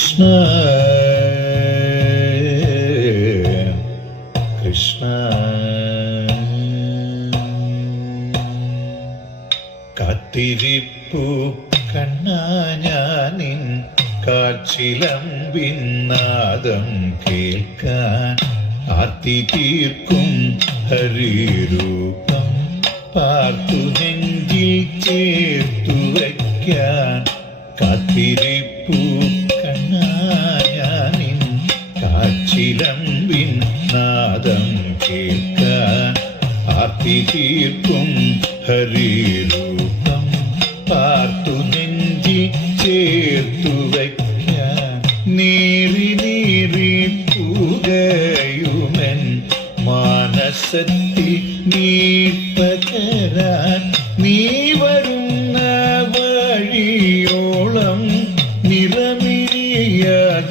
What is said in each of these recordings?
കൃഷ്ണ കൃഷ്ണ. കാത്തിരിപ്പു കണ്ണാഞ്ഞാനിൻ കാച്ചിലമ്പിൻ നാദം കേൾക്കാൻ ആത്തി തീർക്കും ഹരിരൂപം പാർത്തു നെഞ്ചിൽ ചേർത്തു വയ്ക്കാൻ കാത്തിരിപ്പു തീർക്കും ഹരിരൂപം. പാർത്തു നെഞ്ചി ചേർത്തു വയ്ക്കാൻ നീറി നീറി പുകയുമൻ മാനസത്തിൽ നീ പകരാൻ നീ വരുന്ന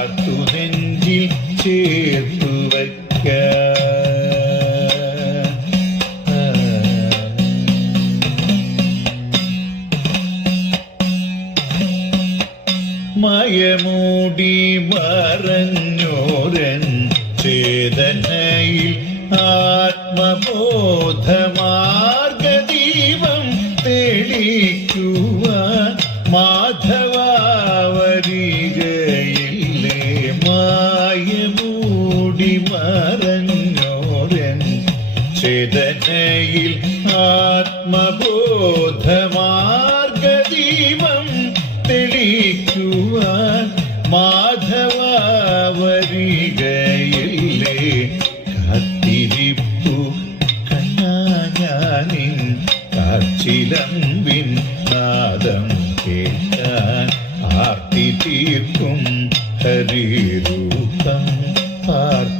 പാർത്തു നെഞ്ചിൽ ചേർത്തു വയ്ക്കാൻ മയമൂടി മറഞ്ഞോരൻ ചേതനയിൽ ആത്മബോധമാർഗദീപം തെളിക്കുവാൻ ചേതനയിൽ ആത്മബോധമാർഗദീപം തെളിക്കുവാൻ മാധവരികയില്ലേ കാത്തിരിപ്പു കണ്ണാഞ്ഞാനിൻ കാച്ചിലമ്പിൻ നാദം കേട്ടാൻ ആർത്തി തീർക്കും ഹരിരൂപം പാർത്തു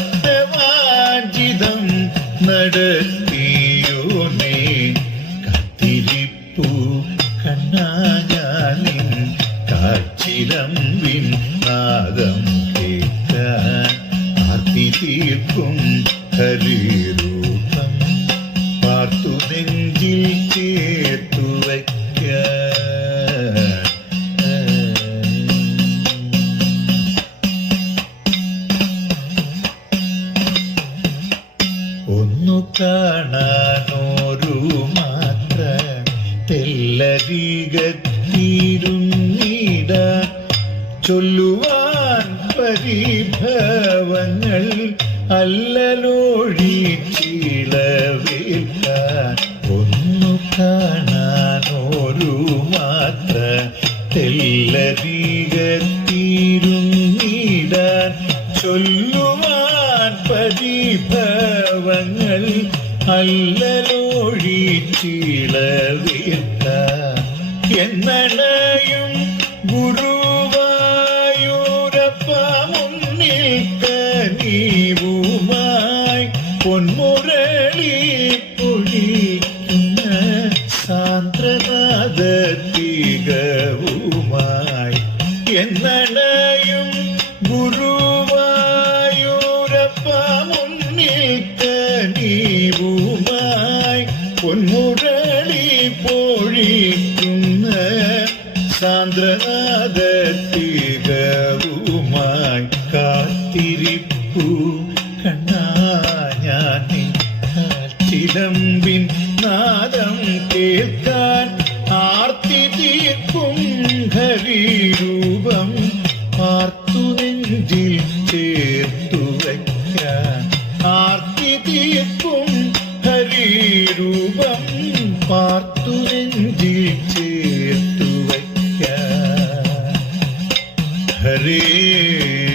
കണ്ണാഞ്ഞാലിൻ കാച്ചിലമ്പിൻ നാദം കേൾക്കാൻ ആർത്തി തീർക്കും ഹരിരൂപം. പാർത്തു നെഞ്ചിൽ ചേർത്തു വയ്ക്കാൻ. ഒന്നു കാണാനോരു തെല്ലരികത്തിരുന്നിട ചൊല്ലുവാൻ പരിഭവങ്ങൾ അല്ലലോഴിച്ചിളവേൽക്കാൻ ഒന്നു കാണാനോരു മാത്ര. തെല്ലരികത്തിരുന്നിടാൻ ചൊല്ലുവാൻ പരിഭവങ്ങൾ അല്ലലോഴിച്ചിളവേൽക്ക എന്നണയും ഗുരുവായൂരപ്പ മുന്നിൽ കനീവുമായി പൊന്മുരളി പൊഴിക്കുന്ന സാന്ദ്രനാദത്തികവുമായി എന്നണയും ഗുരുവായൂരപ്പ സാന്ദ്രനാദത്തികവുമായി കാത്തിരിപ്പു. കണ്ണാ ഞാൻ ചിലമ്പിൻ നാദം കേൾക്കാൻ ആർത്തി തീർക്കും ഹരിരൂപം. ആർത്തു നെഞ്ചിൽ ചേർത്തു വയ്ക്കാൻ ആർത്തി തീർക്കും ഹരിരൂപം. പാർത്തു हरे